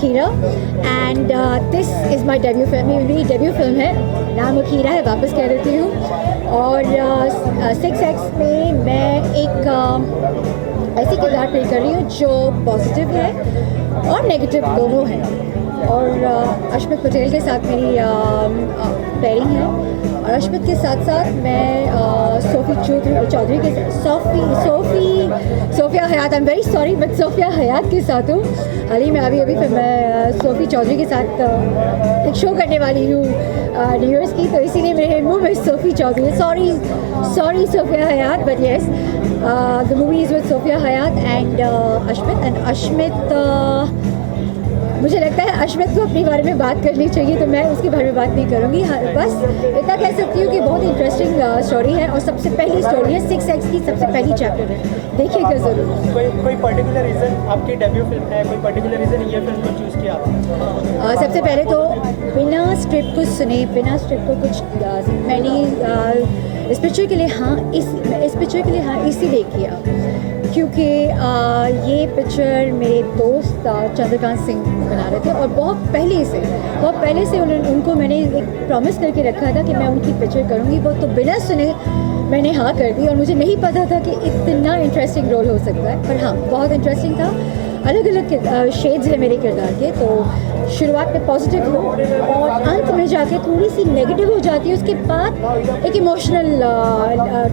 अखीरा and this is my debut film, मेरी debut film है, नाम अखीरा है, वापस कह देती हूँ। और 6X में मैं एक ऐसी किरदार प्ले कर रही हूँ जो पॉजिटिव है और नेगेटिव दोनों हैं। और अश्मित पटेल के साथ मेरी पेयरिंग है, और अश्मित के साथ साथ मैं सोफ़ी चौधरी के Sophia Hayat, I am very sorry but Sophia Hayat के साथ हूँ। हाल ही में अभी फिर मैं सोफ़ी चौधरी के साथ एक शो करने वाली हूँ न्यू ईयर्स की, तो इसीलिए मेरे मुँह में Sophie Choudry, sorry Sofia Hayat, but yes the movie is with Sofia Hayat and Ashmit. मुझे लगता है अश्मित को अपने बारे में बात करनी चाहिए, तो मैं उसके बारे में बात नहीं करूँगी। बस इतना कह सकती हूँ कि बहुत इंटरेस्टिंग स्टोरी है, और सबसे पहली स्टोरी है, 6X की सबसे पहली चैप्टर है, देखिएगा ज़रूर। कोई पर्टिकुलर रीज़न, आपकी डेब्यू फिल्म है, कोई पर्टिकुलर रीज़न ये फिल्म को चूज़ किया आपने? सबसे पहले तो बिना स्क्रिप्ट को सुने, बिना स्क्रिप्ट को कुछ मैंने इस पिक्चर के लिए हाँ इसीलिए किया क्योंकि ये पिक्चर मेरे दोस्त चंद्रकांत सिंह बना रहे थे, और बहुत पहले से उनको मैंने एक प्रॉमिस करके रखा था कि मैं उनकी पिक्चर करूँगी। वो तो बिना सुने मैंने हाँ कर दी, और मुझे नहीं पता था कि इतना इंटरेस्टिंग रोल हो सकता है, पर हाँ बहुत इंटरेस्टिंग था। अलग अलग शेड्स हैं मेरे किरदार के, तो शुरुआत में पॉजिटिव हो और अंत में जाके थोड़ी सी नेगेटिव हो जाती है, उसके बाद एक इमोशनल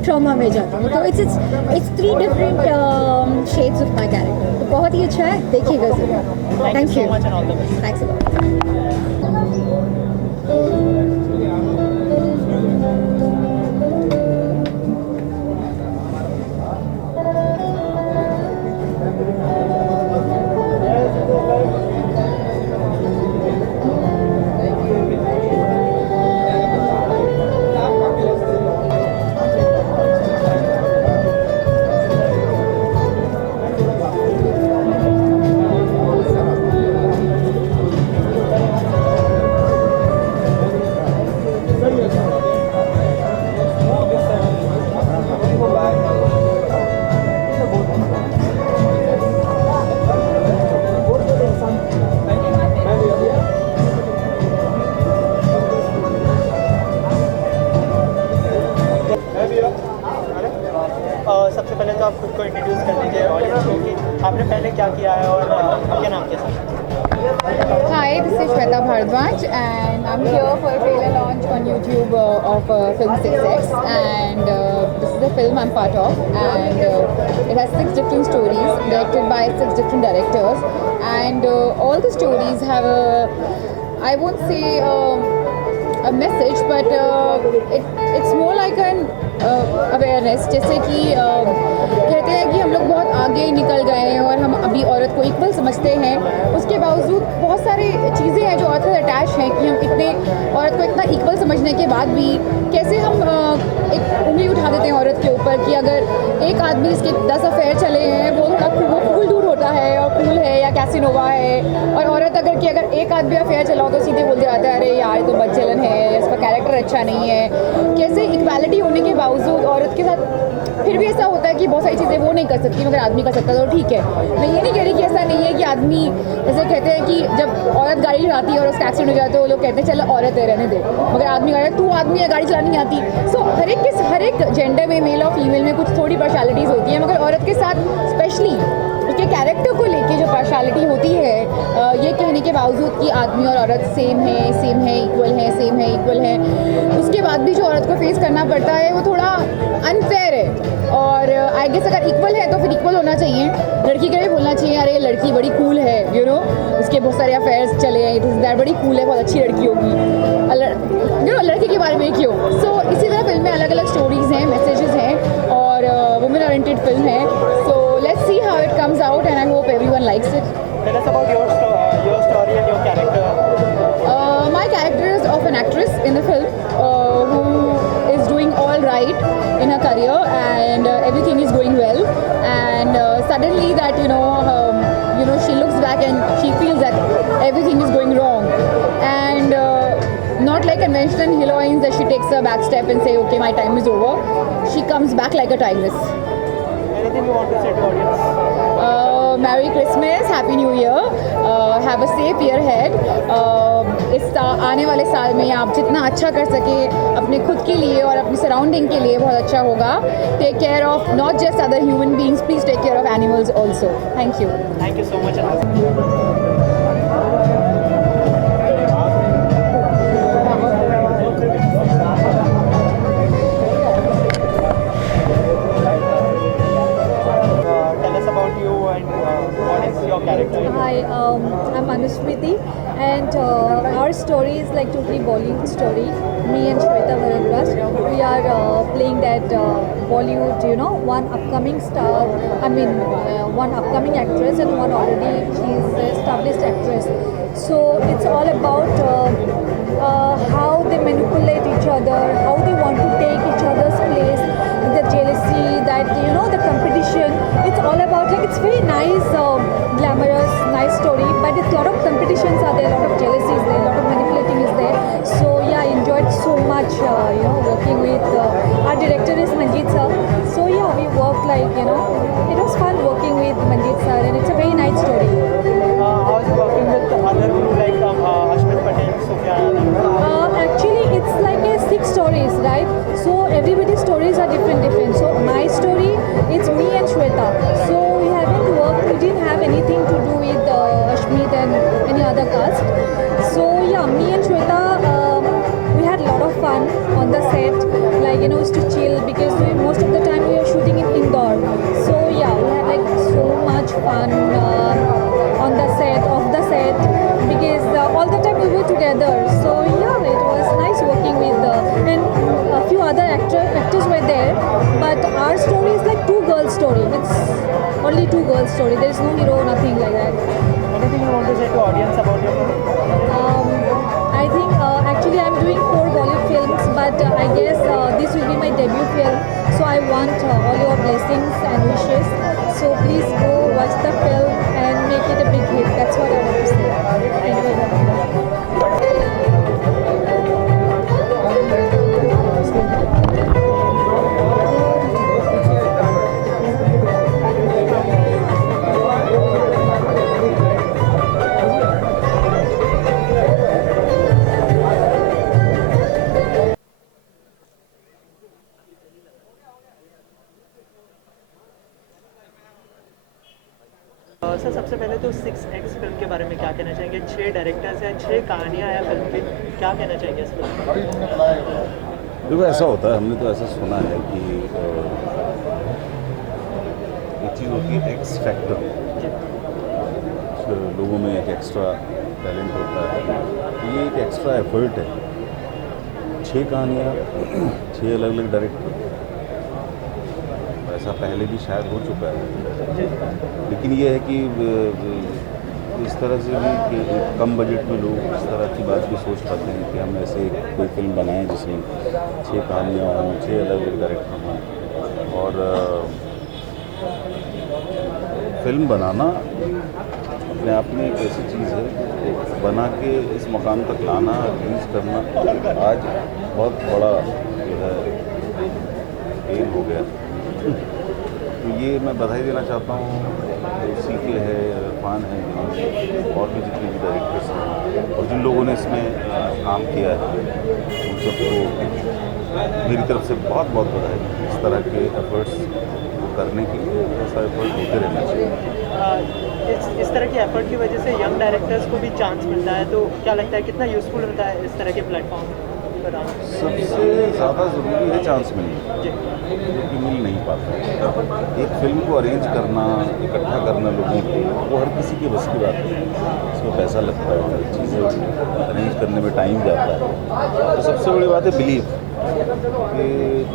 ट्रॉमा में जाती हूँ। तो it's 3 different shades of my character, तो बहुत ही अच्छा है, देखिएगा ज़रूर। Thank you, thanks a lot. सबसे पहले तो आप खुद को इंट्रोड्यूस कर दीजिए ऑडियंस को कि आपने पहले क्या किया है और आपके नाम के साथ। Hi, this is Shweta Bharadwaj and I'm here for a trailer launch on YouTube of film 6X, and this is a film I'm part of, and it has 6 different stories directed by 6 different directors, and all the stories have I won't say a message, but it's more like an awareness. जैसे कि कहते हैं कि हम लोग बहुत आगे निकल गए हैं और हम अभी औरत को इक्वल समझते हैं, उसके बावजूद बहुत सारी चीज़ें हैं जो औरत से अटैच हैं कि हम इतने औरत को इतना इक्वल समझने के बाद भी कैसे हम एक उंगली उठा देते हैं औरत के ऊपर कि अगर एक आदमी इसके 10 अफेयर चले हैं, वो थोड़ा वो कूल दूर होता है और कूल है या कैसिनोवा है, और औरत अगर एक आदमी अफेयर चलाओ तो सीधे बोल जाता है अरे यार तो बदचलन है, इसका कैरेक्टर अच्छा नहीं है। कैसे इक्वालिटी होने के बावजूद औरत के साथ फिर भी ऐसा होता है कि बहुत सारी चीज़ें वो नहीं कर सकती मगर आदमी कर सकता है, तो ठीक है। मैं ये नहीं कह रही कि ऐसा नहीं है कि आदमी, जैसे कहते हैं कि जब औरत गाड़ी चलाती है और उसका एक्सीडेंट हो जाता है तो वो लोग कहते हैं चलो औरत है रहने दे, मगर आदमी कह रहा है तू आदमी है गाड़ी चलानी नहीं आती। सो हर एक जेंडर में, मेल और फीमेल में कुछ थोड़ी पार्शलिटीज़ होती है, मगर औरत के साथ स्पेशली उसके कैरेक्टर को लेके जो पार्शलिटी होती है, ये कहने के बावजूद कि आदमी और औरत सेम है, इक्वल है, उसके बाद भी जो औरत को फेस करना पड़ता है वो थोड़ा अनफेयर है। और आई गेस अगर इक्वल है तो फिर इक्वल होना चाहिए, लड़की के लिए बोलना चाहिए अरे लड़की बड़ी कूल है, यू नो उसके बहुत सारे अफेयर्स चले हैं, इट इज़ दैट बड़ी कूल है, बहुत अच्छी लड़की होगी, लड़की के बारे में क्यों। सो इसी तरह फिल्म में अलग अलग स्टोरीज़ हैं, मैसेजेस हैं, और वुमेन ओरिएंटेड फिल्म है। So let's see how it comes out and I hope everyone likes it. Tell us about your story and your character. My character is of an actress in the film who is doing all right in her career, and everything is going well, and suddenly that she looks back and she feels that everything is going wrong, and not like conventional heroines that she takes a back step and say okay my time is over. She comes back like a tigress. Anything you want to say to audience? Merry Christmas, happy new year, have a safe year head. इस आने वाले साल में आप जितना अच्छा कर सके अपने खुद के लिए और अपनी सराउंडिंग के लिए बहुत अच्छा होगा। Take care of not just other human beings, please take care of animals also. Thank you so much. Tell us about you and what is your character? Hi, I'm Anusmriti, and our story is like totally Bollywood story. Me and Shweta Bharadwaj, we are playing that Bollywood, one upcoming star. I mean, one upcoming actress and one already she's an established actress. So it's all about how they manipulate each other, how they want to take each other's place, the jealousy, that the competition. It's all about like it's very nice, glamorous, nice story, but it's a lot of competitions are there, a lot of jealousy is there, a lot of manipulating is there. So yeah, I enjoyed so much, working with our director is Manjeet sir. So yeah, we worked like it was fun working with Manjeet sir, and it's a very nice story. How is it working with other crew like Ashmit Patel, Sufyan Adam? Actually, it's like a 6 stories, right? So everybody's stories are different. So my story, it's me and Shweta. So we haven't worked, we didn't have anything to do with Ashmit and any other cast. So yeah, me and Shweta, we had a lot of fun on the set. Like used to chill because most of the time we were shooting in indoor. So yeah, we had like so much fun on the set, off the set, because all the time we were together. So yeah, it was nice working with and a few other actors were there, but our story is like 2 girls story. It's only 2 girls story. There is no hero, nothing like that. Anything you want to say to audience about your film? I think actually I'm doing 4 Bollywood films, but I guess this will be my debut film. So I want all your blessings and wishes. So please go watch the film and make it a big hit. That's what I want to say. Thank you very much. Sir सबसे पहले तो 6X film के बारे में क्या कहना चाहेंगे? 6 directors हैं, 6 कहानियाँ हैं फिल्म की, क्या कहना चाहेंगे इस फिल्म पर? देखो ऐसा होता है, हमने तो ऐसा सुना है कि एक चीज़ होती है एक्स फैक्टर, लोगों में एक एक्स्ट्रा टैलेंट होता है, तो ये एक एक्स्ट्रा एफर्ट है। 6 कहानियाँ, 6 अलग अलग डायरेक्टर, ऐसा पहले भी शायद हो चुका है, लेकिन ये है कि इस तरह से भी कि कम बजट में लोग इस तरह की बात भी सोच पाते हैं कि हम ऐसे कोई फिल्म बनाएं जिसमें 6 कहानियाँ हों, 6 अलग अलग डायरेक्टर हों, और फिल्म बनाना अपने आप में एक ऐसी चीज़ है कि बना के इस मुकाम तक लाना, रिलीज करना आज बहुत बड़ा जो है एम हो गया। तो ये मैं बधाई देना चाहता हूँ सीके है, इरफान है, और भी जितने भी डायरेक्टर्स हैं और जिन लोगों ने इसमें काम किया है, उन सबको मेरी तरफ से बहुत बहुत बधाई। इस तरह के एफर्ट्स करने के लिए ऐसा एफर्ट होते रहना चाहिए। इस तरह की एफर्ट की वजह से यंग डायरेक्टर्स को भी चांस मिलता है, तो क्या लगता है कितना यूज़फुल होता है इस तरह के प्लेटफॉर्म पर आना? सबसे ज़्यादा ज़रूरी है चांस मिलना, जो कि मिल नहीं पाता। एक फिल्म को अरेंज करना, इकट्ठा करना लोगों को, वो हर किसी की बस की बात नहीं है। इसमें पैसा लगता है, हर चीज़ें अरेंज करने में टाइम जाता है। तो सबसे बड़ी बात है बिलीव, कि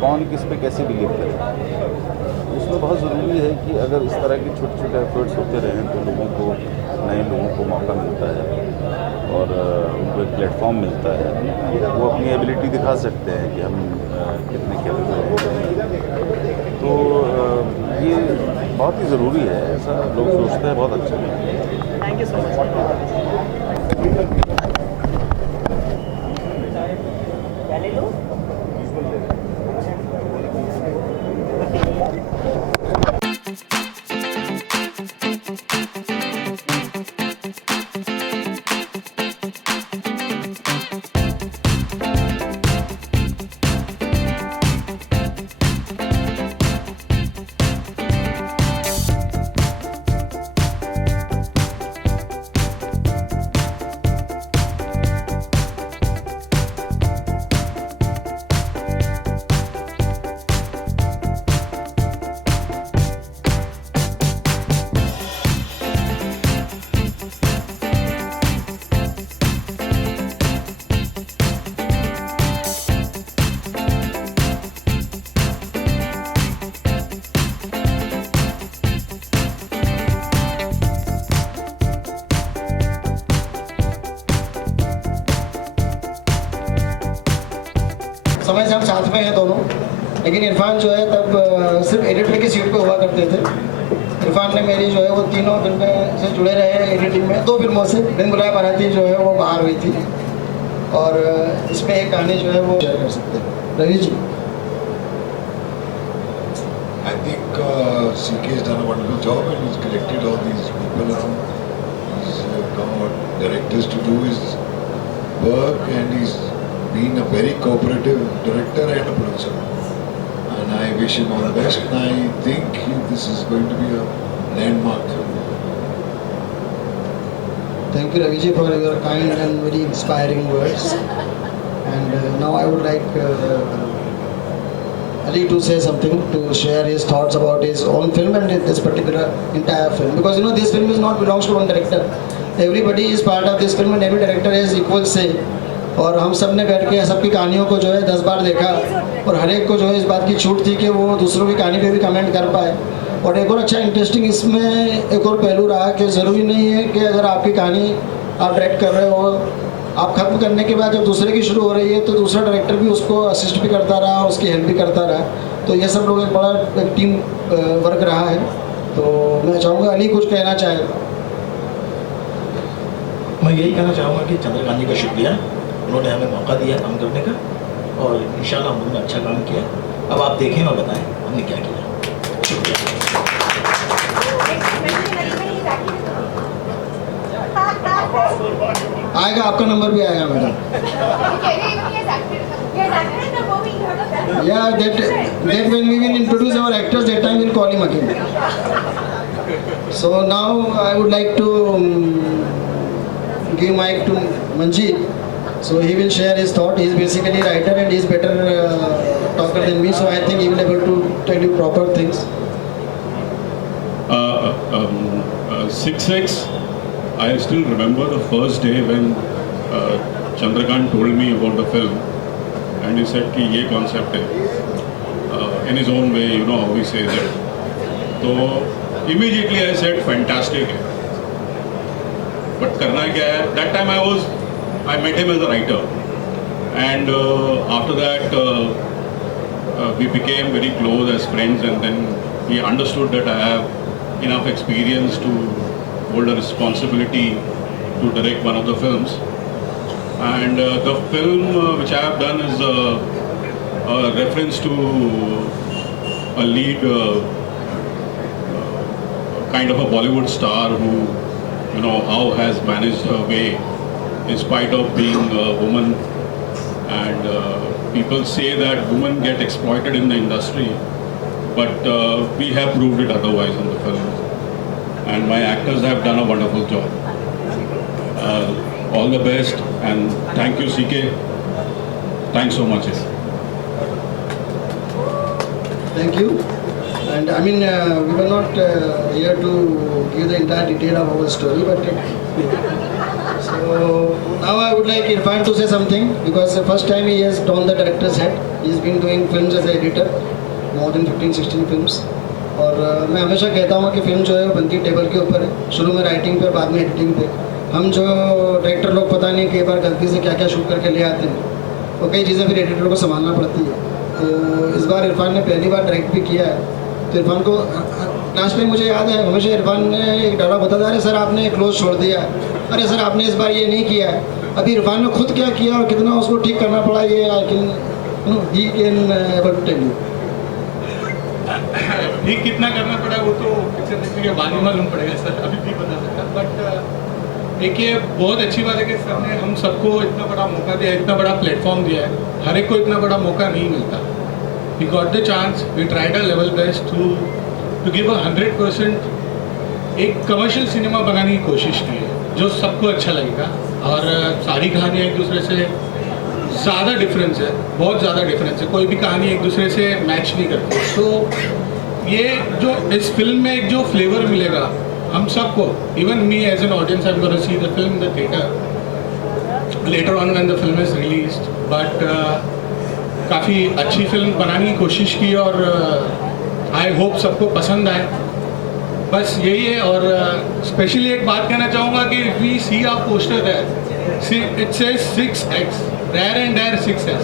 कौन किस पे कैसे बिलीव करे। उसमें बहुत ज़रूरी है कि अगर इस तरह के छोटे छोटे एफर्ट्स होते रहें तो लोगों को, नए लोगों को मौका मिलता है और उनको एक प्लेटफॉर्म मिलता है, वो अपनी एबिलिटी दिखा सकते हैं कि हम कितने कैपेबल हैं। तो ये बहुत ही ज़रूरी है, ऐसा लोग सोचते हैं, बहुत अच्छा है। Thank you so much. Thank you. लेकिन इरफान जो है तब सिर्फ एडिटर की सीट पे हुआ करते थे। इरफान ने मेरी जो है वो तीनों फिल्में से जुड़े रहे एडिटिंग में, 2 फिल्मों से। बिन बुलाए बाराती जो है वो बाहर हुई थी, और इसमें एक कहानी जो है वो शेयर कर सकते हैं। Ravi ji. I think CK has done a wonderful job and he's collected all these people around. He's got directors to do his work and he's been a very cooperative director and a producer. And I wish him all the best. And I think this is going to be a landmark film. Thank you, Ravi ji, for your kind and very inspiring words. And now I would like Ali to say something, to share his thoughts about his own film and this particular entire film. Because you know, this film is not belongs to one director. Everybody is part of this film and every director has equal say. और हम सब ने बैठ के सबकी कहानियों को जो है 10 बार देखा, और हर एक को जो है इस बात की छूट थी कि वो दूसरों की कहानी पे भी कमेंट कर पाए। और एक और अच्छा इंटरेस्टिंग इसमें एक और पहलू रहा कि ज़रूरी नहीं है कि अगर आपकी कहानी आप डायरेक्ट कर रहे हो, आप ख़त्म करने के बाद जब दूसरे की शुरू हो रही है तो दूसरा डायरेक्टर भी उसको असिस्ट भी करता रहा, उसकी हेल्प भी करता रहा। तो ये सब लोग एक बड़ा एक टीम वर्क रहा है। तो मैं चाहूँगा अली कुछ कहना चाहे। मैं यही कहना चाहूँगा कि चंद्रकांत जी का शुक्रिया, उन्होंने हमें मौका दिया काम करने का, और इंशाल्लाह हम उन्होंने अच्छा काम किया। अब आप देखें और बताएं हमने क्या किया। शुक्रिया। आएगा, आपका नंबर भी आएगा madam. Yeah, that when we will introduce our actors, that time we'll call him again. So now I would like to give mic to Manjeet. So he will share his thought. He is basically a writer and he is better talker than me. So I think he will be able to tell you proper things. 6X, I still remember the first day when Chandrakant told me about the film, and he said कि ये concept है, in his own way, you know how he says it. So immediately I said fantastic है, but करना क्या है? That time I met him as a writer, and after that we became very close as friends, and then he understood that I have enough experience to hold a responsibility to direct one of the films. And the film which I have done is a reference to a lead kind of a Bollywood star who, you know, how has managed her way in spite of being a woman. And people say that women get exploited in the industry, but we have proved it otherwise in the film. And my actors have done a wonderful job. All the best, and thank you, CK. Thanks so much. Thank you. And I mean, we were not here to give the entire detail of our story, but so now I would like Irfan to say something, because the first time he has donned the director's hat. He's been doing films as an editor, more than 15-16 films. और मैं हमेशा कहता हूँ कि film जो है वो बनती टेबल के ऊपर है, शुरू में राइटिंग पे, बाद में एडिटिंग पे। हम जो डायरेक्टर लोग पता नहीं कई बार गलती से क्या क्या शूट करके ले आते हैं, और कई चीज़ें फिर एडिटर को संभालना पड़ती है। तो इस बार इरफान ने पहली बार डायरेक्ट भी किया है, तो इरफान को लास्ट में मुझे याद है हमेशा इरफान ने एक डायलॉग बताया, अरे सर आपने क्लोज छोड़ दिया, अरे सर आपने इस बार ये नहीं किया है। अभी इरफान ने खुद क्या किया और कितना उसको ठीक करना पड़ा, ये I can he can able to tell you. ठीक कितना करना पड़ा वो तो पिक्चर देखने के बाद ही मालूम पड़ेगा सर, अभी भी बता सकता। बट एक ये बहुत अच्छी बात है कि सर ने हम सबको इतना बड़ा मौका दिया, इतना बड़ा प्लेटफॉर्म दिया है। हर एक को इतना बड़ा मौका नहीं मिलता। We got the chance, we tried our level best to give 100% एक कमर्शियल सिनेमा बनाने की कोशिश की है जो सबको अच्छा लगेगा। और सारी कहानियाँ एक दूसरे से ज़्यादा डिफरेंस है, बहुत ज़्यादा डिफरेंस है, कोई भी कहानी एक दूसरे से मैच नहीं करती। तो ये जो इस फिल्म में एक जो फ्लेवर मिलेगा हम सबको, even me as an audience I am gonna see the film in the theatre later on when the film is released. But काफ़ी अच्छी फिल्म बनाने की कोशिश की और आई होप सबको पसंद आए, बस यही है। और स्पेशली एक बात कहना चाहूँगा कि we see our poster that it says 6X, rare and dare 6S।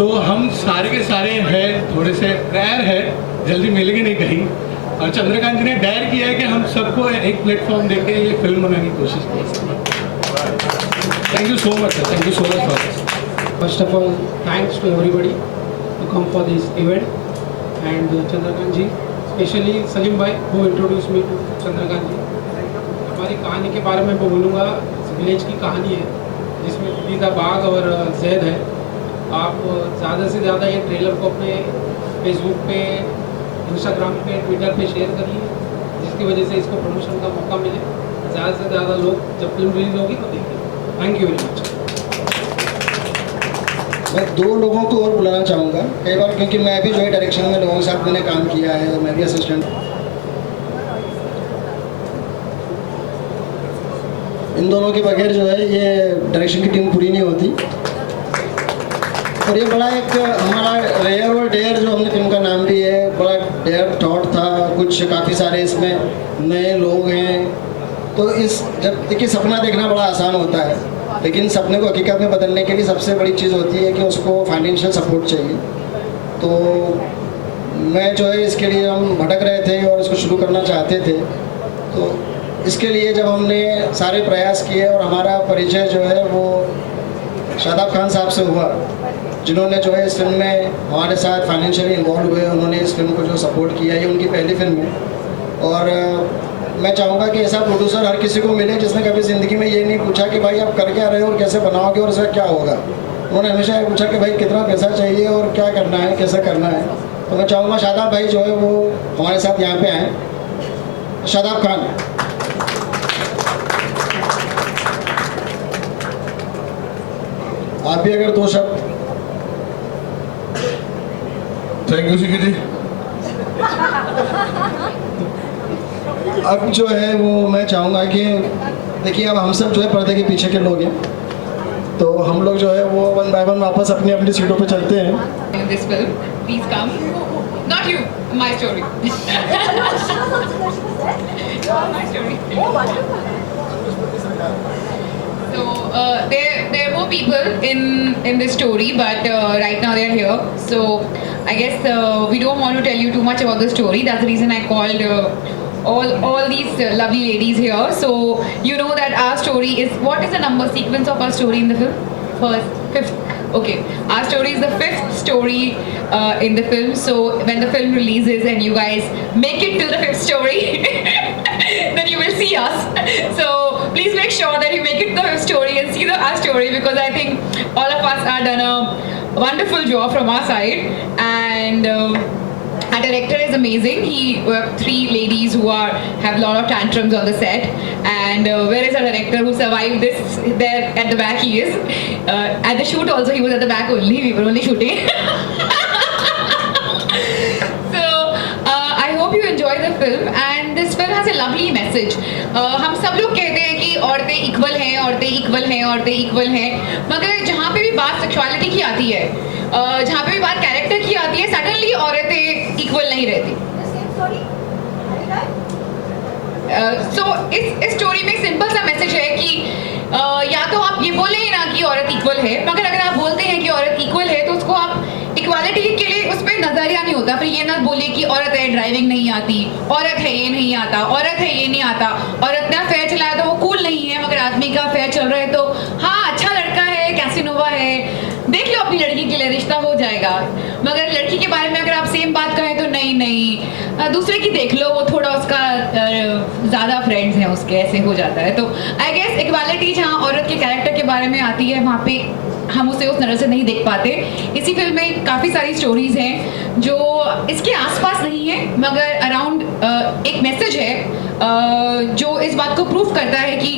तो हम सारे के सारे हैं थोड़े से रेयर है, जल्दी मिलेंगे नहीं कहीं, और चंद्रकांत जी ने डायर किया है कि हम सबको एक प्लेटफॉर्म देके ये फिल्म बनाने की कोशिश करें। Thank you so much sir, thank you so much for this. First of all, thanks to everybody to come for this event, and Chandrakant ji, especially Salim bhai who introduced me to Chandrakant ji. हमारी कहानी के बारे में मैं बोलूँगा, village की कहानी है जिसमें दीदा बाग और जैद है। आप ज़्यादा से ज़्यादा ये ट्रेलर को अपने फेसबुक पे, इंस्टाग्राम पे, ट्विटर पे शेयर करिए, जिसकी वजह से इसको प्रमोशन का मौका मिले, ज़्यादा से ज़्यादा लोग जब फिल्म रिलीज होगी तो देखें। Thank you very much. मैं 2 लोगों को और बुलाना चाहूँगा कई बार, क्योंकि मैं भी जो है डायरेक्शन में लोगों के साथ मैंने काम किया है, मैं भी असिस्टेंट। इन दोनों के बगैर जो है ये डायरेक्शन की टीम पूरी नहीं होती। और ये बड़ा एक हमारा रेयर और डेयर जो हमने फिल्म का नाम भी है, बड़ा डेयर थॉट था। कुछ काफ़ी सारे इसमें नए लोग हैं, तो इस जब देखिए सपना देखना बड़ा आसान होता है, लेकिन सपने को हकीकत में बदलने के लिए सबसे बड़ी चीज़ होती है कि उसको फाइनेंशियल सपोर्ट चाहिए। तो मैं जो है इसके लिए हम भटक रहे थे और इसको शुरू करना चाहते थे, तो इसके लिए जब हमने सारे प्रयास किए और हमारा परिचय जो है वो शादाब खान साहब से हुआ, जिन्होंने जो है इस फिल्म में हमारे साथ फाइनेंशियली इन्वॉल्व हुए, उन्होंने इस फिल्म को जो सपोर्ट किया, ये उनकी पहली फिल्म है। और मैं चाहूँगा कि ऐसा प्रोड्यूसर हर किसी को मिले जिसने कभी ज़िंदगी में ये नहीं पूछा कि भाई आप कर क्या रहे हो और कैसे बनाओगे और इसका क्या होगा। उन्होंने हमेशा ये पूछा कि भाई कितना पैसा चाहिए और क्या करना है, कैसे करना है। तो मैं चाहूँगा शादाब भाई जो है वो हमारे साथ यहाँ पे आएँ। शादाब खान। आप भी अगर 2 शब्द। थैंक यू सीके जी। अब जो है वो मैं चाहूँगा कि देखिए अब हम सब जो है पर्दे के पीछे के लोग हैं, तो हम लोग जो है वो 1 बाय 1 वापस अपनी अपनी सीटों पे चलते हैं। This film, please come. Not you, my story. My story. So there are more people in this story, but right now they are here. So I guess we don't want to tell you too much about the story. That's the reason I called all these lovely ladies here. So you know that our story is, what is the number sequence of our story in the film? First, 5th. Okay, our story is the 5th story in the film. So when the film releases and you guys make it till the 5th story, then you will see us. So please make sure that you make it the 5th story and see our story, because I think all of us are done a wonderful job from our side. And our director is amazing. He 3 ladies who have a lot of tantrums on the set. And where is our director who survived this? There at the back he is. At the shoot also he was at the back only. We were only shooting. So I hope you enjoy the film. And this film has a lovely message. हम सब लोग कहते हैं कि औरतें equal हैं, औरतें equal हैं, औरतें इक्वल हैं, मगर जहाँ पे भी बात सेक्सुअलिटी की आती है, जहाँ पे भी बात कैरेक्टर की आती है, सडनली औरतें इक्वल नहीं रहती। सो इस स्टोरी में सिंपल सा मैसेज है कि या तो आप ये बोले ही ना कि औरत इक्वल है, मगर अगर आप बोलते हैं कि औरत इक्वल है तो उसको आप इक्वालिटी के लिए उस पर नजरिया नहीं होता। फिर ये ना बोले कि औरत है ड्राइविंग नहीं आती, औरत है ये नहीं आता, औरत है ये नहीं आता, औरत ने अफेयर चलाया तो वो कूल नहीं है, मगर आदमी का अफेयर चल रहा है तो हाँ अच्छा लड़का है, कैसिनोवा है, देख लो अपनी लड़की के लिए रिश्ता हो जाएगा। मगर लड़की के बारे में अगर आप सेम बात कहें तो नहीं नहीं, दूसरे की देख लो, वो थोड़ा उसका ज़्यादा फ्रेंड्स हैं उसके, ऐसे हो जाता है। तो आई गेस इक्वालिटी जहाँ औरत के कैरेक्टर के बारे में आती है, वहाँ पे हम उसे उस नज़र से नहीं देख पाते। इसी फिल्म में काफ़ी सारी स्टोरीज हैं जो इसके आसपास नहीं है, मगर अराउंड एक मैसेज है जो इस बात को प्रूव करता है कि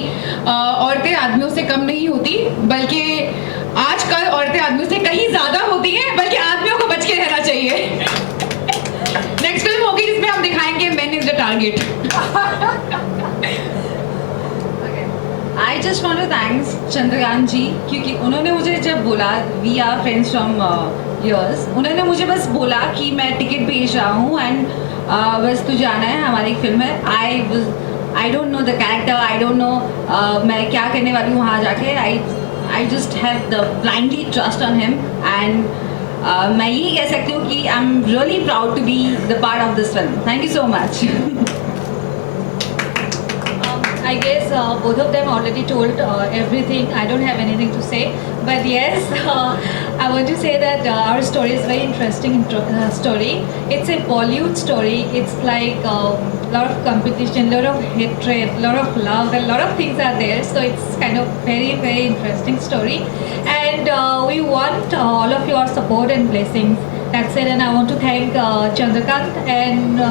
औरतें आदमियों से कम नहीं होती, बल्कि आजकल औरतें आदमियों से कहीं ज़्यादा होती हैं, बल्कि आदमियों को बच के रहना चाहिए। नेक्स्ट फिल्म होगी जिसमें हम दिखाएंगे men is the target. I just want to thanks Chandrakant ji, क्योंकि उन्होंने मुझे जब बोला we are friends from years, उन्होंने मुझे बस बोला कि मैं टिकट भेज रहा हूँ एंड बस तुझे आना है, हमारी एक फिल्म है। I don't know the character, I don't know मैं क्या करने वाली हूँ वहाँ जाके। आई just have the blindly trust on him, and मैं यही कह सकती हूँ कि I am really proud to be the part of this film. Thank you so much. I guess both of them already told everything. I don't have anything to say. But yes, I want to say that our story is very interesting story. It's a Bollywood story. It's like a lot of competition, lot of hatred, lot of love, and lot of things are there. So it's kind of very, very interesting story. And we want all of your support and blessings. That's it. And I want to thank Chandrakant and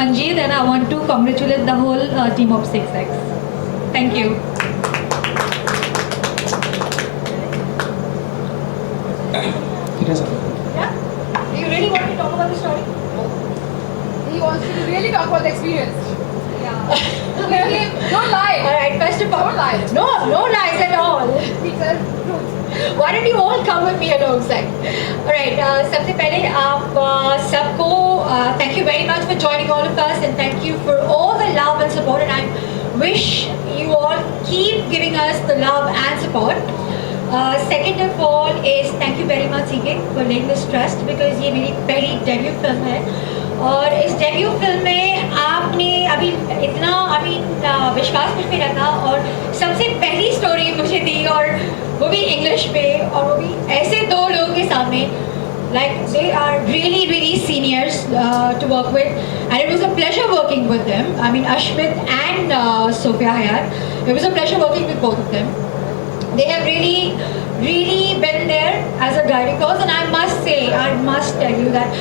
Manjeet, and I want to congratulate the whole team of 6X. Thank you. Yeah? Do you really want to talk about the story? He wants to really talk about the experience. Yeah. Don't lie. Alright, first of all, Don't lie. no lies at all. He said truth. Why don't you all come with me alongside? Alright, सबसे पहले आप सबको thank you very much for joining all of us, and thank you for all the love and support, and I wish you all keep giving us the love and support. Second of all is thank you very much CK for laying this trust, because ये मेरी पहली debut film है, और इस debut film में आपने अभी इतना विश्वास मुझ पे रखा और सबसे पहली स्टोरी मुझे दी, और वो भी इंग्लिश में, और वो भी ऐसे दो लोगों के सामने. Like they are really, really seniors to work with, and it was a pleasure working with them. I mean, Ashmit and Sophia Hayat. It was a pleasure working with both of them. They have really, really been there as a guiding force, and I must tell you that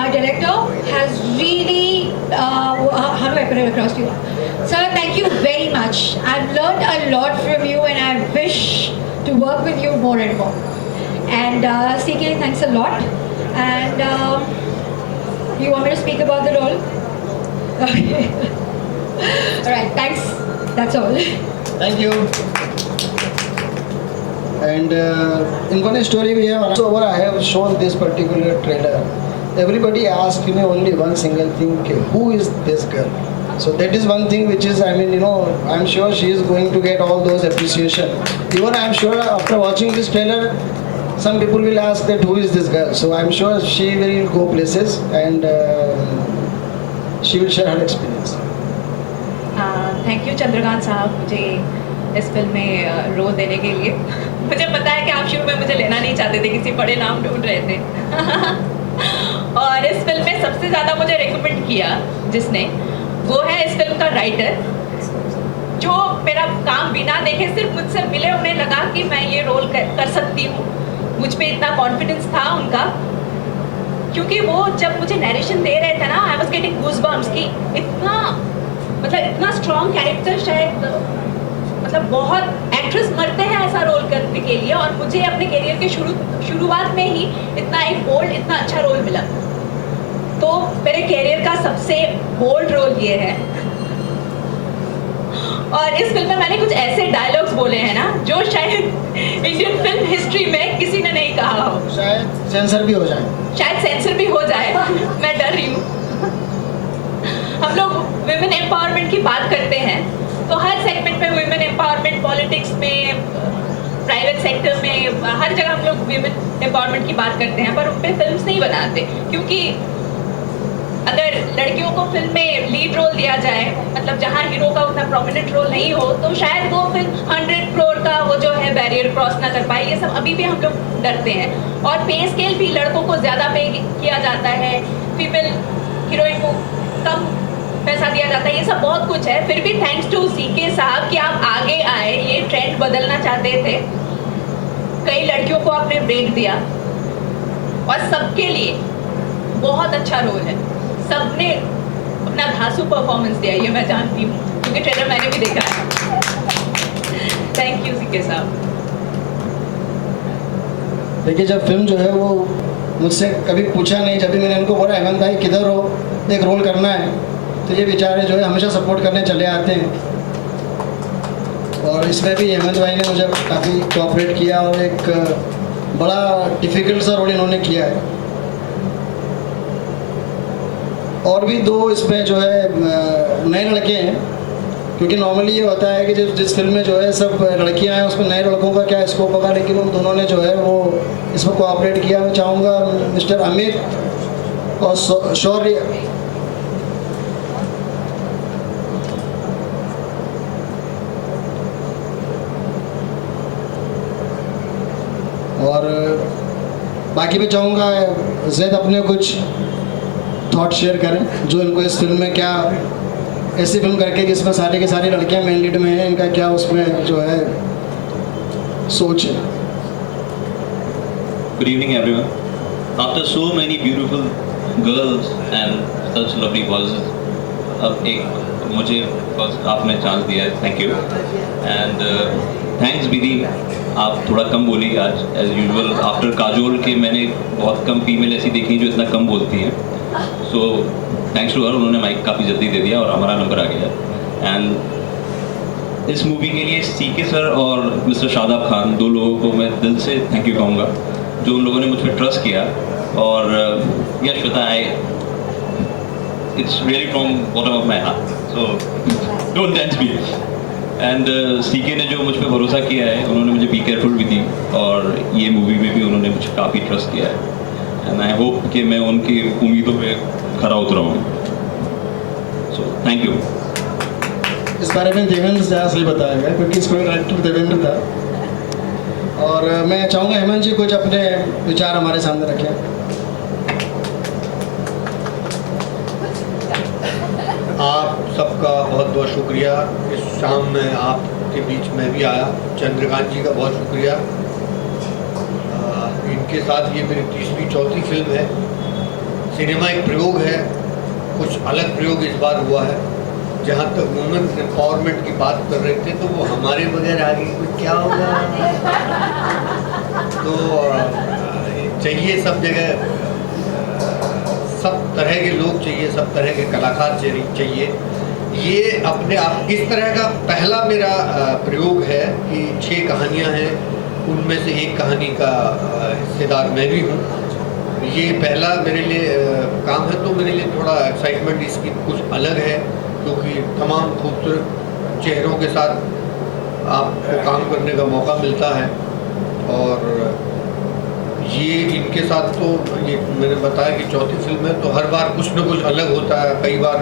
my director has really, how do I put it across to you? Sir, thank you very much. I've learned a lot from you, and I wish to work with you more and more. And CK, thanks a lot. And you want me to speak about the role? Okay. Alright, thanks. That's all. Thank you. And in one story we have, so what I have shown this particular trailer, everybody asked me only one single thing, okay, who is this girl? So that is one thing which is, I mean, you know, I'm sure she is going to get all those appreciation. Even I'm sure after watching this trailer, some people will ask that who is this girl. So I'm sure she will go places, and she will share her experience. Thank you Chandrakant साहब मुझे इस film में role देने के लिए. मुझे पता है कि आप शुरू में मुझे लेना नहीं चाहते थे, किसी बड़े नाम ढूंढ रहे थे. और इस फिल्म में सबसे ज़्यादा मुझे रेकमेंड किया जिसने, वो है इस फिल्म का राइटर, जो मेरा काम बिना देखे सिर्फ मुझसे मिले, उन्हें लगा कि मैं ये रोल कर सकती हूँ. मुझ पे इतना कॉन्फिडेंस था उनका, क्योंकि वो जब मुझे नरेशन दे रहे थे ना, आई वाज गेटिंग गूज़बम्प्स कि इतना स्ट्रॉन्ग कैरेक्टर, शायद मतलब बहुत एक्ट्रेस मरते हैं ऐसा रोल करने के लिए, और मुझे अपने करियर के शुरुआत में ही इतना एक बोल्ड, इतना अच्छा रोल मिला. तो मेरे करियर का सबसे बोल्ड रोल ये है. और इस फिल्म में मैंने कुछ ऐसे डायलॉग्स बोले हैं ना, जो शायद इंडियन फिल्म हिस्ट्री में किसी ने नहीं कहा हो. शायद सेंसर भी हो जाए. मैं डर रही हूँ. हम लोग विमेन एम्पावरमेंट की बात करते हैं, तो हर सेगमेंट में विमेन एम्पावरमेंट, पॉलिटिक्स में, प्राइवेट सेक्टर में, हर जगह हम लोग विमेन एम्पावरमेंट की बात करते हैं, पर उन पर फिल्म नहीं बनाते. क्योंकि अगर लड़कियों को फिल्म में लीड रोल दिया जाए, मतलब जहाँ हीरो का उतना प्रोमिनेंट रोल नहीं हो, तो शायद वो फिल्म 100 करोड़ का वो जो है बैरियर क्रॉस ना कर पाए. ये सब अभी भी हम लोग डरते हैं. और पे स्केल भी लड़कों को ज़्यादा पे किया जाता है, फीमेल हीरोइन को कम पैसा दिया जाता है. ये सब बहुत कुछ है. फिर भी थैंक्स टू CK साहब कि आप आगे आए, ये ट्रेंड बदलना चाहते थे, कई लड़कियों को आपने ब्रेक दिया, और सबके लिए बहुत अच्छा रोल है. सबने अपना धांसू परफॉर्मेंस दिया, ये मैं जानती हूँ, क्योंकि ट्रेलर मैंने भी देखा है. थैंक यू CK साहब. देखिए, जब फिल्म जो है वो मुझसे कभी पूछा नहीं, जब भी मैंने उनको बोला हेमंत भाई किधर हो, एक रोल करना है, तो ये बेचारे जो है हमेशा सपोर्ट करने चले आते हैं. और इसमें भी हेमंत भाई ने मुझे काफ़ी कोऑपरेट किया, और एक बड़ा डिफ़िकल्ट सा रोल इन्होंने किया है. और भी दो इसमें जो है नए लड़के हैं, क्योंकि नॉर्मली ये होता है कि जिस फिल्म में जो है सब लड़कियां हैं उसमें नए लड़कों का क्या स्कोप होगा, लेकिन उन दोनों ने जो है वो इसमें कोऑपरेट किया। मैं चाहूँगा मिस्टर अमित और शौर्य और बाकी मैं चाहूँगा जैद अपने कुछ थॉट शेयर करें जो इनको इस फिल्म में क्या ऐसी फिल्म करके जिसमें सारी की सारी लड़कियां मेन लीड में हैं, इनका क्या उसमें जो है सोच है। Good evening, everyone. After so many beautiful girls and such lovely voices, अब एक मुझे बस आपने चांस दिया है, थैंक यू एंड थैंक्स विधि। आप थोड़ा कम बोली आज एज यूजुअल। आफ्टर काजोल के मैंने बहुत कम फीमेल ऐसी देखी जो इतना कम बोलती हैं, सो थैंक्स टू हर, उन्होंने माइक काफ़ी जल्दी दे दिया और हमारा नंबर आ गया। एंड इस मूवी के लिए सीके सर और मिस्टर शादाब खान, दो लोगों को मैं दिल से थैंक यू कहूँगा जो उन लोगों ने मुझ पर ट्रस्ट किया। और yes Shweta, I it's really from bottom of my heart, so don't thanks me. And CK ने जो मुझ पर भरोसा किया है, उन्होंने मुझे बी केयरफुल भी दी और ये मूवी में भी उन्होंने मुझे काफ़ी ट्रस्ट किया है एंड आई होप कि मैं उनकी उम्मीदों पे खरा उतरा हूँ। So thank you. इस बारे में देवेंद्र ज़्यादा सही बताया गया क्योंकि इसको डायरेक्टर देवेंद्र था। और मैं चाहूँगा हेमंत जी कुछ अपने विचार हमारे सामने रखें। आप सबका बहुत बहुत शुक्रिया। इस शाम में आपके बीच में भी आया। चंद्रकांत जी का बहुत शुक्रिया। इनके साथ ये मेरी तीसरी चौथी फिल्म है। सिनेमा एक प्रयोग है, कुछ अलग प्रयोग इस बार हुआ है। जहाँ तक वुमेन एम्पावरमेंट की बात कर रहे थे तो वो हमारे बगैर आगे कुछ क्या होगा। तो चाहिए सब जगह सब तरह के लोग चाहिए, सब तरह के कलाकार चाहिए। ये अपने आप इस तरह का पहला मेरा प्रयोग है कि 6 कहानियाँ हैं, उनमें से एक कहानी का हिस्सेदार मैं भी हूँ। ये पहला मेरे लिए काम है तो मेरे लिए थोड़ा एक्साइटमेंट इसकी कुछ अलग है क्योंकि तमाम खूबसूरत चेहरों के साथ आपको काम करने का मौका मिलता है। और ये इनके साथ तो ये मैंने बताया कि चौथी फिल्म है तो हर बार कुछ न कुछ अलग होता है। कई बार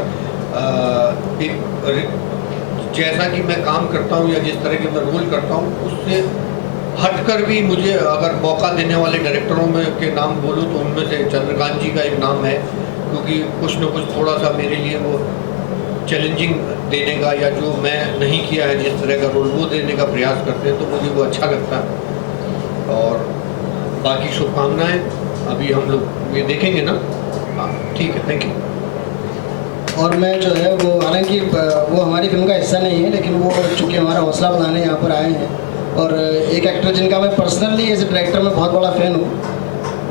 जैसा कि मैं काम करता हूँ या जिस तरह के मैं रोल करता हूँ उससे हटकर भी मुझे अगर मौका देने वाले डायरेक्टरों में के नाम बोलूँ तो उनमें से चंद्रकांत जी का एक नाम है क्योंकि कुछ न कुछ थोड़ा सा मेरे लिए वो चैलेंजिंग देने का या जो मैं नहीं किया है जिस तरह का रोल वो देने का प्रयास करते हैं तो मुझे वो अच्छा लगता है। और बाकी शुभकामनाएं अभी हम लोग ये देखेंगे ना। हाँ ठीक है, थैंक यू। और मैं जो है वो हालांकि वो हमारी फिल्म का हिस्सा नहीं है लेकिन वो चूँकि हमारा हौसला बढ़ाने यहाँ पर आए हैं और एक एक्टर जिनका मैं पर्सनली एज ए डायरेक्टर में बहुत बड़ा फ़ैन हूँ।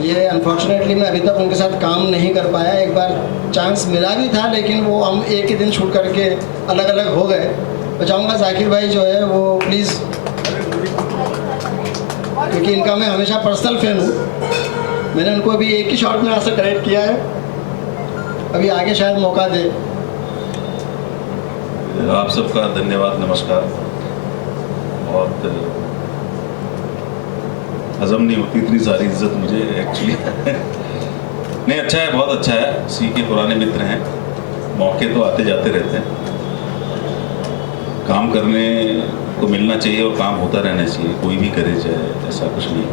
ये अनफॉर्चुनेटली मैं अभी तक उनके साथ काम नहीं कर पाया। एक बार चांस मिला भी था लेकिन वो हम एक ही दिन शूट करके अलग अलग हो गए। मैं चाहूँगा जाकिर भाई जो है वो प्लीज़, क्योंकि इनका मैं हमेशा पर्सनल फ़ैन हूँ, मैंने उनको अभी एक ही शॉट में आज से करेक्ट किया है, अभी आगे शायद मौका दे। आप सबका धन्यवाद, नमस्कार। बहुत हजम नहीं होती इतनी सारी इज्जत मुझे एक्चुअली नहीं, अच्छा है, बहुत अच्छा है। सी के पुराने मित्र हैं, मौके तो आते जाते रहते हैं। काम करने को मिलना चाहिए और काम होता रहना चाहिए, कोई भी करे, चाहे ऐसा कुछ नहीं,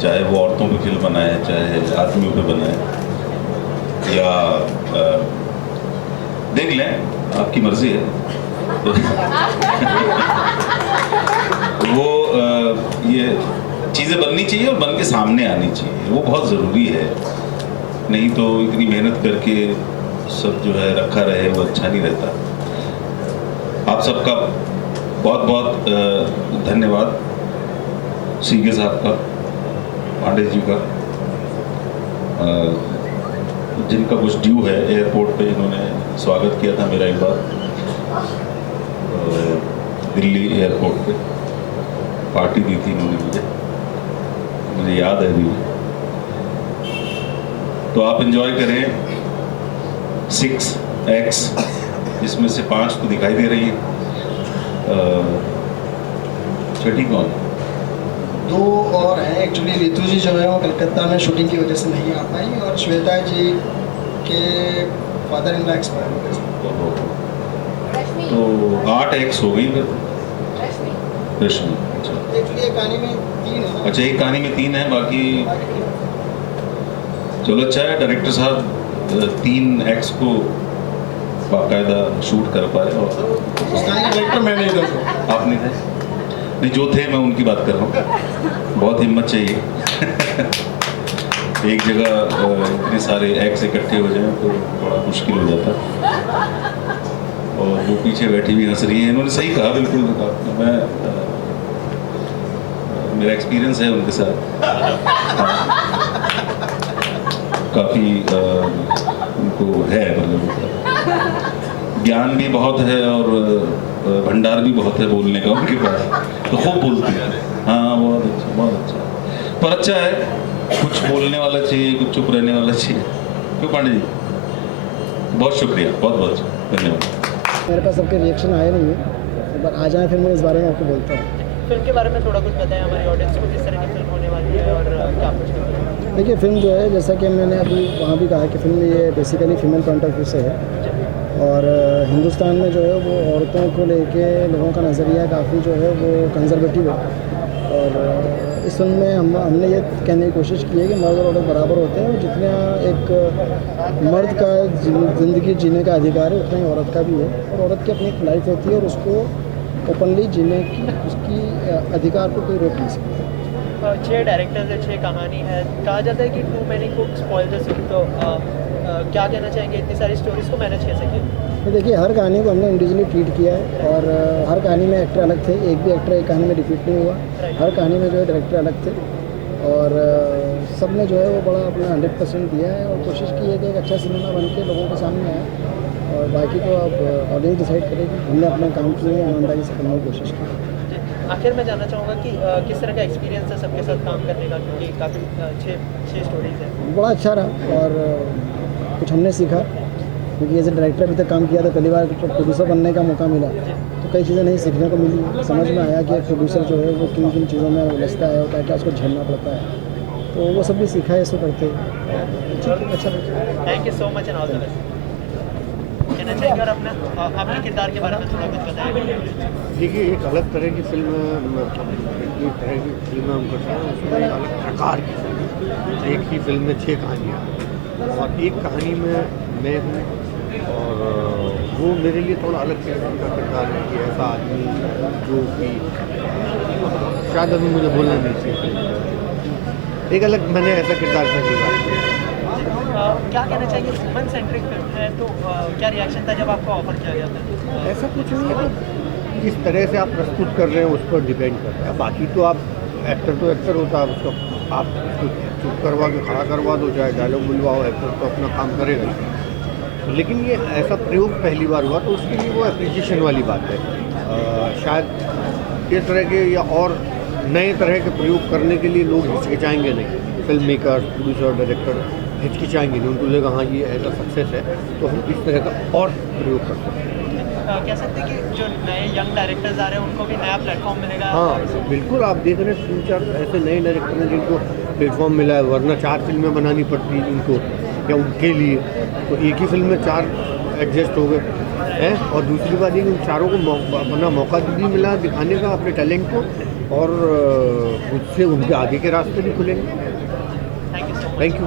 चाहे वो औरतों पे फिल्म बनाए, चाहे आदमियों पे बनाए, या देख लें, आपकी मर्जी है। तो वो ये चीज़ें बननी चाहिए और बन के सामने आनी चाहिए, वो बहुत ज़रूरी है। नहीं तो इतनी मेहनत करके सब जो है रखा रहे वो अच्छा नहीं रहता। आप सबका बहुत बहुत धन्यवाद, सीके साहब का, पांडे जी का, जिनका कुछ ड्यू है। एयरपोर्ट पे इन्होंने स्वागत किया था मेरा एक बार, दिल्ली एयरपोर्ट पे पार्टी दी थी इन्होंने, मुझे याद है अभी। तो आप एंजॉय करें 6X, जिसमें से 5 तो दिखाई दे रही है। छठी कौन? दो और हैं एक्चुअली। रितु जी जो है वो कलकत्ता में शूटिंग की वजह से नहीं आ पाई, और श्वेता जी के फादर इन लॉ एक्सपायर हो गए। तो 8 एक्स हो गई फिर। रश्मि। अच्छा, एक्चुअली ये कहानी में 3 है। अच्छा, एक कहानी में 3 है, बाकी चलो अच्छा है डायरेक्टर साहब 3 एक्स को बाकायदा शूट कर पाए। और उस कहानी का डायरेक्टर मैं नहीं था। आप नहीं थे? नहीं, जो थे मैं उनकी बात कर रहा हूँ। बहुत हिम्मत चाहिए। एक जगह इतने सारे एक्स इकट्ठे हो जाएं तो बड़ा मुश्किल हो जाता है। और वो पीछे बैठी हुई हंस रही हैं, इन्होंने सही कहा, बिल्कुल मैं मेरा एक्सपीरियंस है उनके साथ। काफ़ी उनको है, मतलब ज्ञान भी बहुत है और भंडार भी बहुत है बोलने का उनके पास, तो खूब बोलते हैं। हाँ, बहुत अच्छा, बहुत अच्छा। पर अच्छा है, कुछ बोलने वाला चाहिए, कुछ चुप रहने वाला चाहिए। क्यों पांडे जी? बहुत शुक्रिया, बहुत बहुत धन्यवाद। मेरे पास सबके रिएक्शन आए नहीं है, एक बार आ जाए फिर मैं इस बारे में आपको बोलता हूँ। फिल्म के बारे में थोड़ा कुछ बताएं हमारी ऑडियंस को, किस तरह की फिल्म होने वाली है और क्या कुछ करेंगे? देखिए, फिल्म जो है, जैसा कि मैंने अभी वहाँ भी कहा कि फिल्म ये basically female point of view से है, और हिंदुस्तान में जो है वो औरतों को लेके लोगों का नज़रिया काफ़ी जो है वो कंजर्वेटिव है। और इस फिल्म में हमने ये कहने की कोशिश की है कि मर्द और औरत बराबर होते हैं, और जितना एक मर्द का ज़िंदगी जीने का अधिकार है उतना ही औरत का भी है, और औरत की अपनी एक लाइफ होती है और उसको ओपनली जीने की उसकी अधिकार को कोई रोक नहीं सकता। 6 डायरेक्टर्स है, 6 कहानी है। कहा जाता है कि too many cook spoil the soup, तो क्या कहना चाहेंगे इतनी सारी स्टोरीज को मैनेज कैसे किया? तो देखिए, हर कहानी को हमने इंडिविजुअली ट्रीट किया है, और हर कहानी में एक्टर अलग थे, एक भी एक्टर एक कहानी में रिपीट नहीं हुआ। हर कहानी में जो है डायरेक्टर अलग थे, और सब ने जो है वो बड़ा अपना 100% दिया है, और कोशिश की है कि एक अच्छा सिनेमा बन के लोगों के सामने आए, और बाकी तो अब ऑडियंस डिसाइड करेगी। हमने अपने काम किए हैं, ईमानदारी से करने की कोशिश की। आखिर मैं जानना चाहूँगा कि किस तरह का एक्सपीरियंस है सबके साथ काम करने का, क्योंकि काफ़ी 6 स्टोरीज हैं। बड़ा अच्छा रहा, और कुछ हमने सीखा, क्योंकि एज ए डायरेक्टर अभी तक काम किया था, पहली बार प्रोड्यूसर बनने का मौका मिला, तो कई चीज़ें नहीं सीखने को मिली। समझ में आया कि एक प्रोड्यूसर जो है वो किन किन चीज़ों में उलझता है और क्या क्या उसको झेलना पड़ता है, तो वो सब भी सीखा है इसको करते। अच्छा, thank you so much and all the best. कहना चाहिए और अपना आपके किरदार के बारे में थोड़ा कुछ बताएं। देखिए, एक अलग तरह की फिल्म, एक तरह की फिल्म हम करते हैं, उसमें एक अलग प्रकार की फिल्म। एक ही फिल्म में 6 कहानियाँ, और एक कहानी में मैं हूँ, और वो मेरे लिए थोड़ा अलग किस्म का किरदार है कि ऐसा आदमी जो कि शायद अभी मुझे बोलना नहीं चाहिए, एक अलग मैंने ऐसा किरदार से निभाया। क्या कहना चाहिए, वुमन सेंट्रिक फिल्म है, तो क्या रिएक्शन था जब आपको ऑफर किया गया था? ऐसा कुछ नहीं है, तो किस तरह से आप प्रस्तुत कर रहे हैं उस पर डिपेंड करता है। बाकी तो आप एक्टर तो एक्टर होता है, उसको आप उसको चुप करवा के खड़ा करवा दो, चाहे डायलॉग बुलवाओ, एक्टर तो अपना काम करेगा। लेकिन ये ऐसा प्रयोग पहली बार हुआ, तो उसके लिए वो एप्रिसिएशन वाली बात है। शायद इस तरह के या और नए तरह के प्रयोग करने के लिए लोग हिचकिचाएंगे नहीं, फिल्म मेकर, प्रोड्यूसर, डायरेक्टर हिचकिचाएंगे नहीं, उनको लगेगा हाँ ये ऐसा सक्सेस है तो हम इस तरह का और प्रयोग कर सकते हैं। कह सकते हैं कि जो नए यंग डायरेक्टर्स आ रहे हैं उनको भी नया प्लेटफॉर्म मिलेगा? हाँ बिल्कुल, आप देख रहे हैं 3-4 ऐसे नए डायरेक्टर हैं जिनको प्लेटफॉर्म मिला है, वरना 4 फिल्में बनानी पड़ती इनको या उनके लिए, तो एक ही फिल्म में 4 एडजस्ट हो गए हैं। और दूसरी बात ये कि उन चारों को अपना मौका भी मिला दिखाने का अपने टैलेंट को, और उससे उनके आगे के रास्ते भी खुलेंगे। Thank you. Thank you.